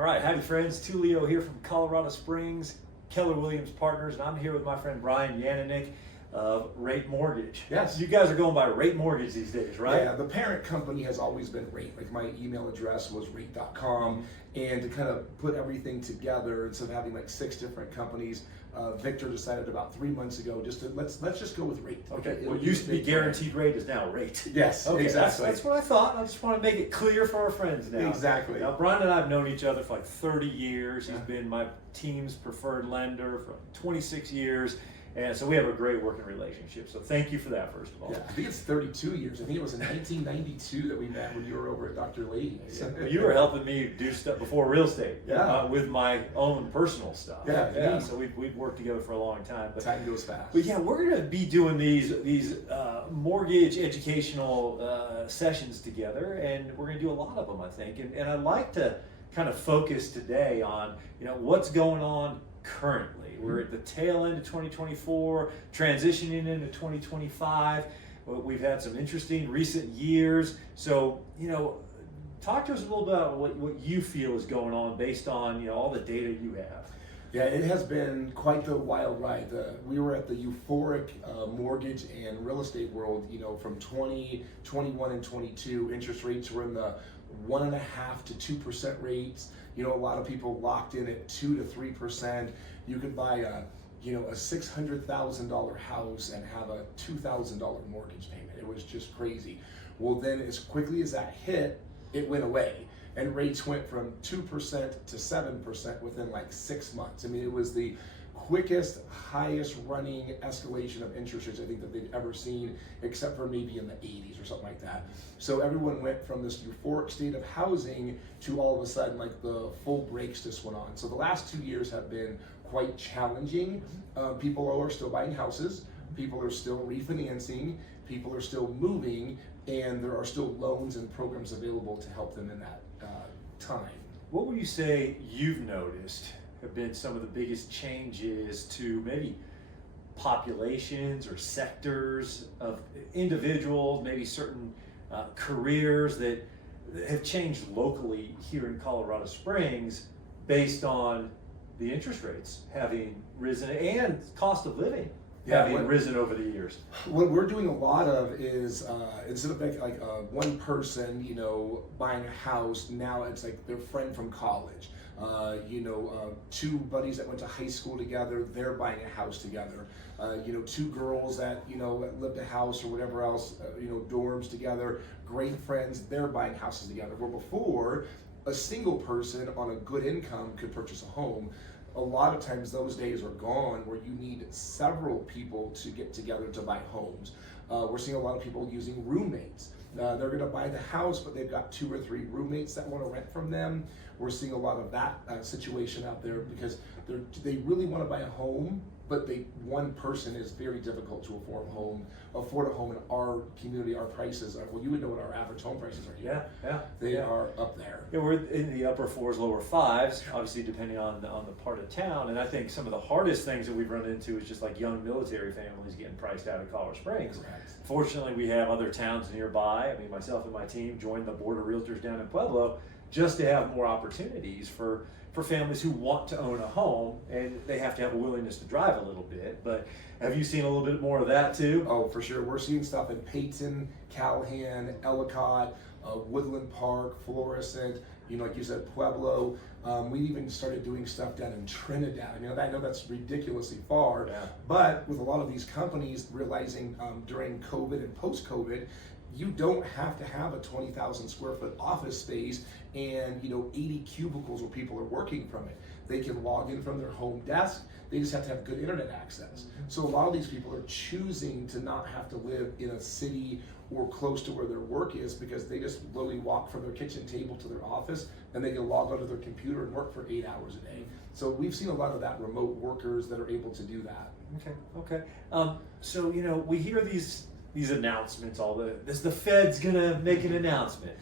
All right, howdy friends, Tulio here from Colorado Springs, Keller Williams Partners, and I'm here with my friend Bryan Yaninek of Rate Mortgage. Yes. You guys are going by Rate Mortgage these days, right? Yeah, the parent company has always been Rate. Like my email address was rate.com, and to kind of put everything together instead of having like 6 different companies, Victor decided about 3 months ago just to let's just go with Rate. Okay. What used to be guaranteed rate is now Rate. Yes, okay, exactly. That's what I thought. I just want to make it clear for our friends now. Exactly. Now, Bryan and I have known each other for like 30 years. He's been my team's preferred lender for 26 years. And so we have a great working relationship. So thank you for that, first of all. Yeah, I think it's 32 years. I think it was in 1992 that we met when you were over at Dr. Lady's. Well, you were helping me do stuff before real estate, with my own personal stuff. Yeah. So we've worked together for a long time. But time goes fast. But yeah, we're going to be doing these mortgage educational sessions together, and we're going to do a lot of them, I think. And I'd like to kind of focus today on what's going on currently. We're at the tail end of 2024, transitioning into 2025. We've had some interesting recent years. So, talk to us a little bit about what you feel is going on based on all the data you have. Yeah, it has been quite the wild ride. We were at the euphoric mortgage and real estate world, from 2021 and 22. Interest rates were in the 1.5% to 2% rates. A lot of people locked in at 2 to 3%. You could buy a $600,000 house and have a $2,000 mortgage payment. It was just crazy. Well, then as quickly as that hit, it went away. And rates went from 2% to 7% within like 6 months. I mean, it was the quickest, highest running escalation of interest rates I think that they'd ever seen, except for maybe in the 80s or something like that. So everyone went from this euphoric state of housing to all of a sudden like the full brakes just went on. So the last 2 years have been quite challenging. People are still buying houses, people are still refinancing, people are still moving, and there are still loans and programs available to help them in that time. What would you say you've noticed have been some of the biggest changes to maybe populations or sectors of individuals, maybe certain careers that have changed locally here in Colorado Springs based on the interest rates having risen and cost of living having risen over the years? What we're doing a lot of is instead of like one person, buying a house, now it's like their friend from college. 2 buddies that went to high school together, they're buying a house together. 2 girls that lived a house or whatever else, dorms together, great friends, they're buying houses together. Where before, a single person on a good income could purchase a home. A lot of times those days are gone where you need several people to get together to buy homes. We're seeing a lot of people using roommates. They're going to buy the house, but they've got 2 or 3 roommates that want to rent from them. We're seeing a lot of that situation out there because they really want to buy a home, but one person is very difficult to afford a home in our community. Our prices are, well, you would know what our average home prices are here. They are up there. Yeah, we're in the upper 4s, lower 5s, obviously depending on the part of town. And I think some of the hardest things that we've run into is just like young military families getting priced out of Colorado Springs. Correct. Fortunately, we have other towns nearby. I mean, myself and my team joined the Board of Realtors down in Pueblo just to have more opportunities for families who want to own a home, and they have to have a willingness to drive a little bit. But have you seen a little bit more of that too? Oh, for sure. We're seeing stuff in Peyton, Callahan, Ellicott, Woodland Park, Florissant, like you said, Pueblo. We even started doing stuff down in Trinidad. I know that's ridiculously far, but with a lot of these companies realizing during COVID and post-COVID, you don't have to have a 20,000 square foot office space and 80 cubicles where people are working from it. They can log in from their home desk. They just have to have good internet access. So a lot of these people are choosing to not have to live in a city or close to where their work is because they just literally walk from their kitchen table to their office and they can log onto their computer and work for 8 hours a day. So we've seen a lot of that remote workers that are able to do that. Okay. So we hear these announcements, the Fed's gonna make an announcement.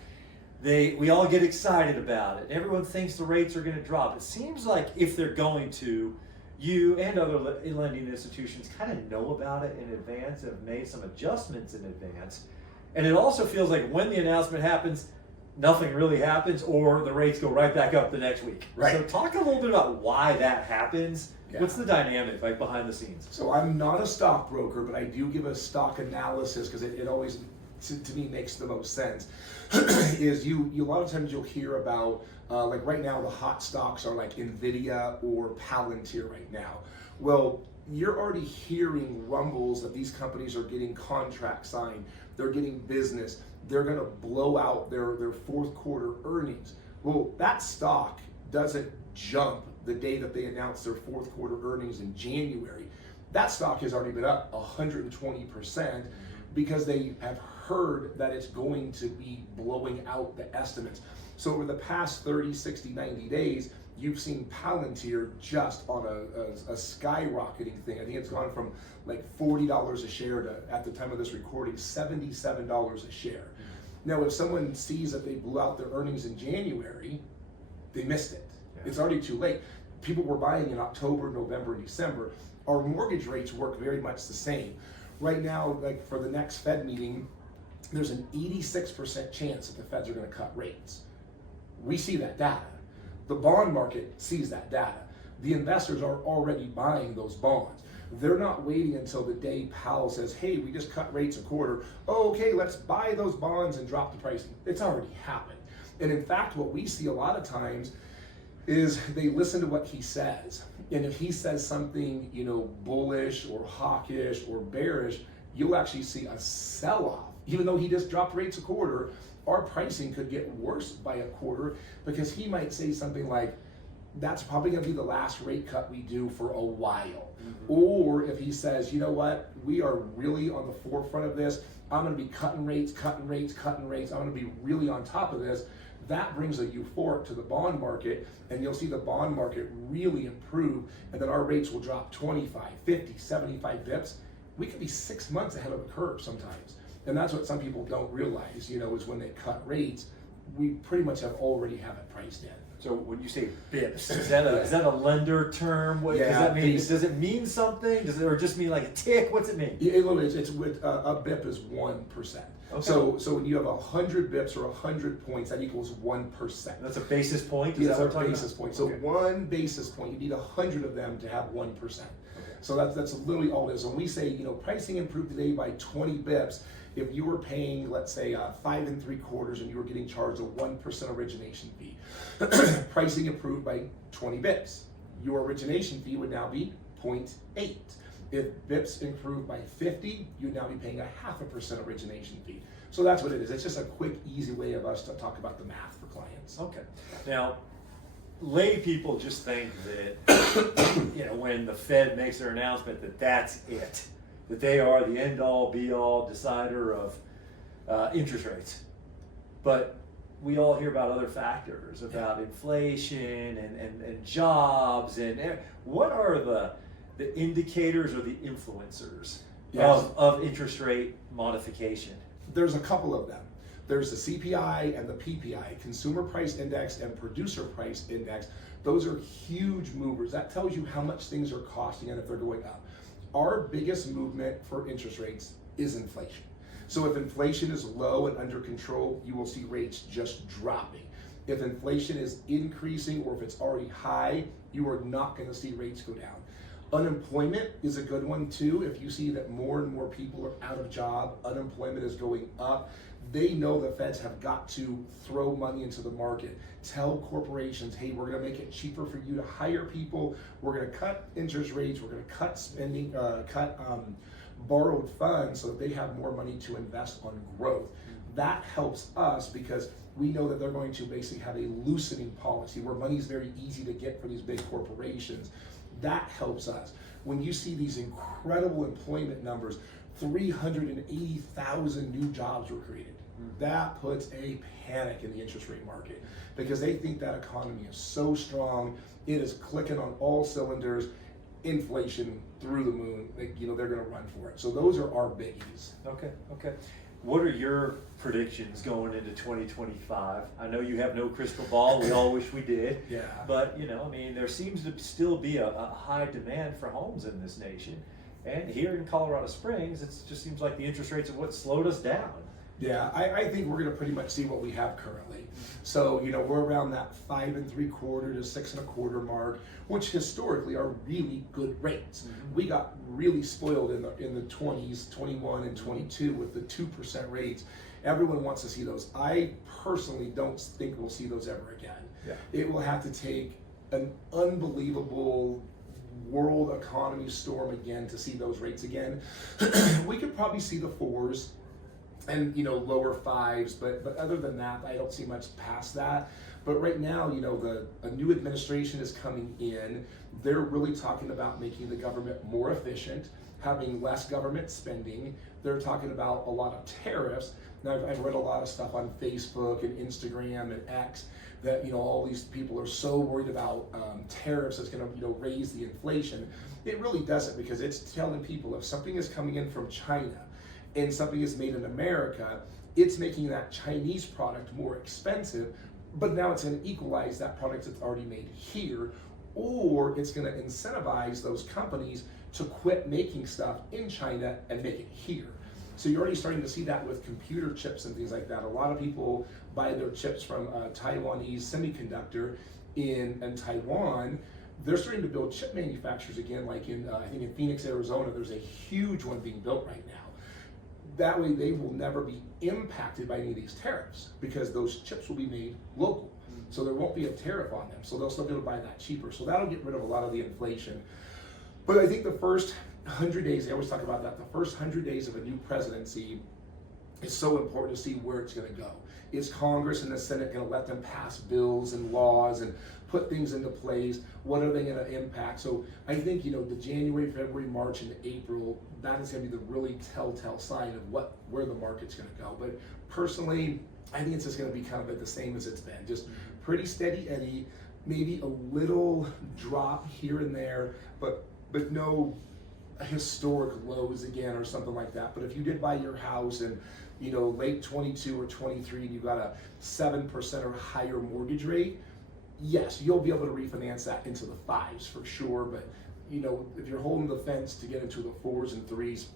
We all get excited about it. Everyone thinks the rates are gonna drop. It seems like if they're going to, you and other lending institutions kind of know about it in advance, have made some adjustments in advance. And it also feels like when the announcement happens, nothing really happens, or the rates go right back up the next week. Right. So talk a little bit about why that happens. Yeah. What's the dynamic like behind the scenes? So I'm not a stockbroker, but I do give a stock analysis because it always, to me, makes the most sense. Is you a lot of times you'll hear about like right now the hot stocks are like Nvidia or Palantir right now. Well, you're already hearing rumbles that these companies are getting contracts signed, they're getting business, they're going to blow out their fourth quarter earnings. Well, that stock doesn't jump the day that they announce their fourth quarter earnings in January. That stock has already been up 120% because they have heard that it's going to be blowing out the estimates. So over the past 30, 60, 90 days, you've seen Palantir just on a skyrocketing thing. I think it's gone from like $40 a share to, at the time of this recording, $77 a share. Now, if someone sees that they blew out their earnings in January, they missed it. Yeah. It's already too late. People were buying in October, November, and December. Our mortgage rates work very much the same. Right now, like for the next Fed meeting, there's an 86% chance that the Feds are going to cut rates. We see that data. The bond market sees that data. The investors are already buying those bonds. They're not waiting until the day Powell says, hey, we just cut rates a quarter. Oh, okay, let's buy those bonds and drop the pricing. It's already happened. And in fact, what we see a lot of times is they listen to what he says. And if he says something, bullish or hawkish or bearish, you'll actually see a sell-off. Even though he just dropped rates a quarter, our pricing could get worse by a quarter because he might say something like, that's probably going to be the last rate cut we do for a while. Or if he says, you know what, we are really on the forefront of this, I'm going to be cutting rates, I'm going to be really on top of this, that brings a euphoric to the bond market, and you'll see the bond market really improve, and then our rates will drop 25, 50, 75 bips. We could be 6 months ahead of the curve sometimes. And that's what some people don't realize, is when they cut rates, we pretty much already have it priced in. So when you say BIPs, is that a lender term? What does that mean? Does it mean something? Does it, or just mean like a tick? What's it mean? It's with a BIP is 1%. Okay. So when you have 100 bips or 100 points, that equals 1%. That's a basis point? Yes, a basis point. So 1 basis point, you need 100 of them to have 1%. Okay. So that's literally all it is. When we say, pricing improved today by 20 bips, if you were paying, let's say, 5 3/4 and you were getting charged a 1% origination fee, pricing improved by 20 bips. Your origination fee would now be 0.8. If bips improved by 50, you'd now be paying a 0.5% origination fee. So that's what it is. It's just a quick, easy way of us to talk about the math for clients. Okay. Now, lay people just think that, when the Fed makes their announcement that's it, that they are the end-all, be-all decider of interest rates. But we all hear about other factors, about inflation and jobs, and what are the indicators or the influencers of interest rate modification? There's a couple of them. There's the CPI and the PPI, Consumer Price Index and Producer Price Index. Those are huge movers. That tells you how much things are costing and if they're going up. Our biggest movement for interest rates is inflation. So if inflation is low and under control, you will see rates just dropping. If inflation is increasing or if it's already high, you are not going to see rates go down. Unemployment is a good one too. If you see that more and more people are out of job, unemployment is going up, they know the Feds have got to throw money into the market. Tell corporations, hey, we're going to make it cheaper for you to hire people. We're going to cut interest rates. We're going to cut spending, borrowed funds so that they have more money to invest on growth. That helps us because we know that they're going to basically have a loosening policy where money is very easy to get for these big corporations. That helps us. When you see these incredible employment numbers, 380,000 new jobs were created. That puts a panic in the interest rate market because they think that economy is so strong, it is clicking on all cylinders, inflation through the moon, they're going to run for it. So those are our biggies. Okay. What are your predictions going into 2025? I know you have no crystal ball. We all wish we did. Yeah. But, there seems to still be a high demand for homes in this nation. And here in Colorado Springs, it just seems like the interest rates are what slowed us down. Yeah, I think we're going to pretty much see what we have currently. So, we're around that 5 3/4 to 6 1/4 mark, which historically are really good rates. We got really spoiled in the 20s, 21 and 22 with the 2% rates. Everyone wants to see those. I personally don't think we'll see those ever again. Yeah. It will have to take an unbelievable world economy storm again to see those rates again. We could probably see the 4s and lower 5s, but other than that, I don't see much past that. But right now, a new administration is coming in. They're really talking about making the government more efficient, having less government spending. They're talking about a lot of tariffs. Now, I've read a lot of stuff on Facebook and Instagram and X that all these people are so worried about tariffs. It's going to raise the inflation. It really doesn't, because it's telling people if something is coming in from China and something is made in America, it's making that Chinese product more expensive, but now it's going to equalize that product that's already made here, or it's going to incentivize those companies to quit making stuff in China and make it here. So you're already starting to see that with computer chips and things like that. A lot of people buy their chips from Taiwanese semiconductor in Taiwan. They're starting to build chip manufacturers again, like I think in Phoenix, Arizona, there's a huge one being built right now. That way they will never be impacted by any of these tariffs, because those chips will be made local. So there won't be a tariff on them. So they'll still be able to buy that cheaper. So that'll get rid of a lot of the inflation. But I think the first 100 days, I always talk about that, the first 100 days of a new presidency is so important to see where it's going to go. Is Congress and the Senate going to let them pass bills and laws and put things into place? What are they going to impact? So I think, the January, February, March, and April, that is going to be the really telltale sign of where the market's going to go. But personally, I think it's just going to be kind of like the same as it's been. Just pretty steady Eddie, maybe a little drop here and there, but no historic lows again or something like that. But if you did buy your house in late 22 or 23 and you got a 7% or higher mortgage rate, yes, you'll be able to refinance that into the 5s for sure. But if you're holding the fence to get into the 4s and 3s,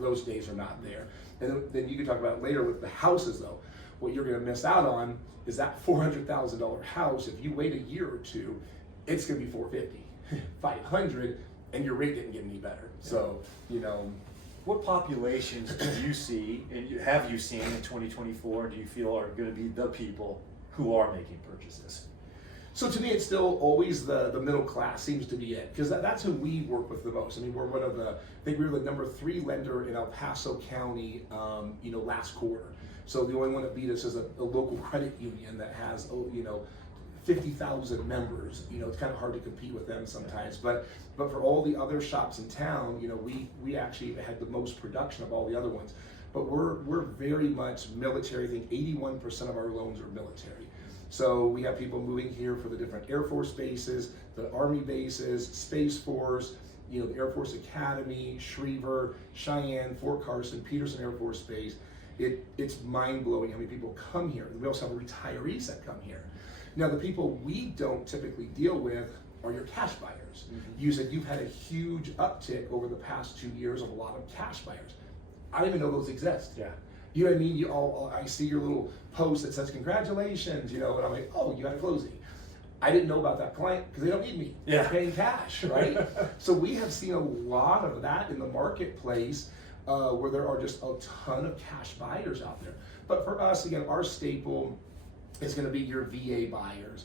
those days are not there. And then you can talk about it later with the houses though. What you're going to miss out on is that $400,000 house. If you wait a year or two, it's going to be $450,000, $500,000, and your rate didn't get any better. So, what populations do you see, and have you seen in 2024, do you feel are going to be the people who are making purchases? So to me, it's still always the middle class seems to be it, because that's who we work with the most. I mean, we're one of I think we were the number 3 lender in El Paso County, last quarter. So the only one that beat us is a local credit union that has, 50,000 members. It's kind of hard to compete with them sometimes. But for all the other shops in town, we actually had the most production of all the other ones. But we're very much military. I think 81% of our loans are military. So we have people moving here for the different Air Force bases, the Army bases, Space Force, the Air Force Academy, Schriever, Cheyenne, Fort Carson, Peterson Air Force Base. It's mind-blowing how many people come here. We also have retirees that come here. Now, the people we don't typically deal with are your cash buyers. You said you've had a huge uptick over the past 2 years of a lot of cash buyers. I don't even know those exist. Yeah. You know what I mean? I see your little post that says congratulations, and I'm like, oh, you had a closing. I didn't know about that client because they don't need me. Yeah. They're paying cash, right? So we have seen a lot of that in the marketplace where there are just a ton of cash buyers out there. But for us, again, our staple is going to be your VA buyers,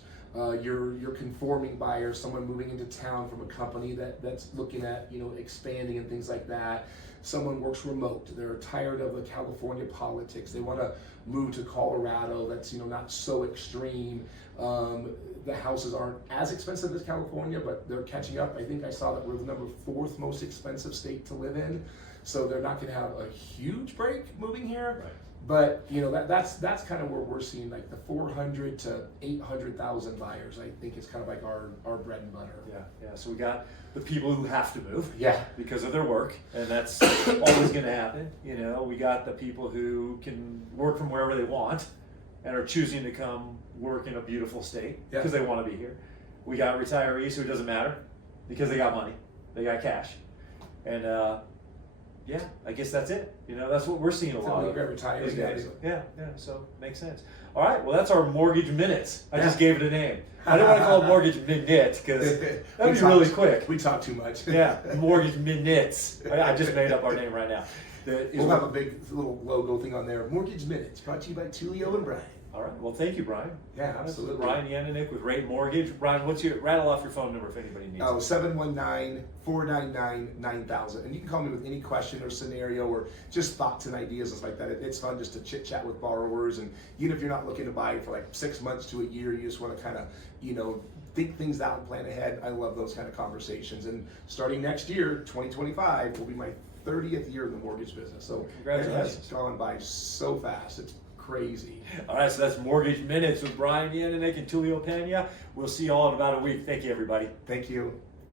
your conforming buyers, someone moving into town from a company that's looking at expanding and things like that. Someone works remote. They're tired of the California politics. They want to move to Colorado. That's not so extreme. The houses aren't as expensive as California, but they're catching up. I think I saw that we're the number 4th most expensive state to live in. So they're not going to have a huge break moving here. Right. But that's kind of where we're seeing like the 400 to 800,000 buyers. I think it's kind of like our bread and butter. Yeah. So we got the people who have to move, yeah, because of their work, and that's always going to happen. We got the people who can work from wherever they want, and are choosing to come work in a beautiful state because they want to be here. We got retirees who it doesn't matter because they got money, they got cash, and Yeah, I guess that's it. You know, that's what we're seeing a lot of Retired these days. guys. Yeah, so makes sense. All right, well, that's our mortgage minutes. I just gave it a name. I didn't want to call it mortgage minute because that'd be really quick. We talk too much. Yeah, mortgage minutes. I just made up our name right now. We'll have a big little logo thing on there. Mortgage Minutes, brought to you by Tulio and Bryan. All right. Well, thank you, Brian. Yeah, absolutely. Bryan Yaninek with Rate Mortgage. Brian, rattle off your phone number if anybody needs it. 719-499-9000. And you can call me with any question or scenario or just thoughts and ideas and stuff like that. It's fun just to chit chat with borrowers. And even if you're not looking to buy for like 6 months to a year, you just want to kind of, think things out and plan ahead. I love those kind of conversations. And starting next year, 2025, will be my 30th year in the mortgage business. So congratulations. It has gone by so fast. It's crazy. All right, so that's Mortgage Minutes with Bryan Yaninek and Tulio Pena. We'll see you all in about a week. Thank you, everybody. Thank you.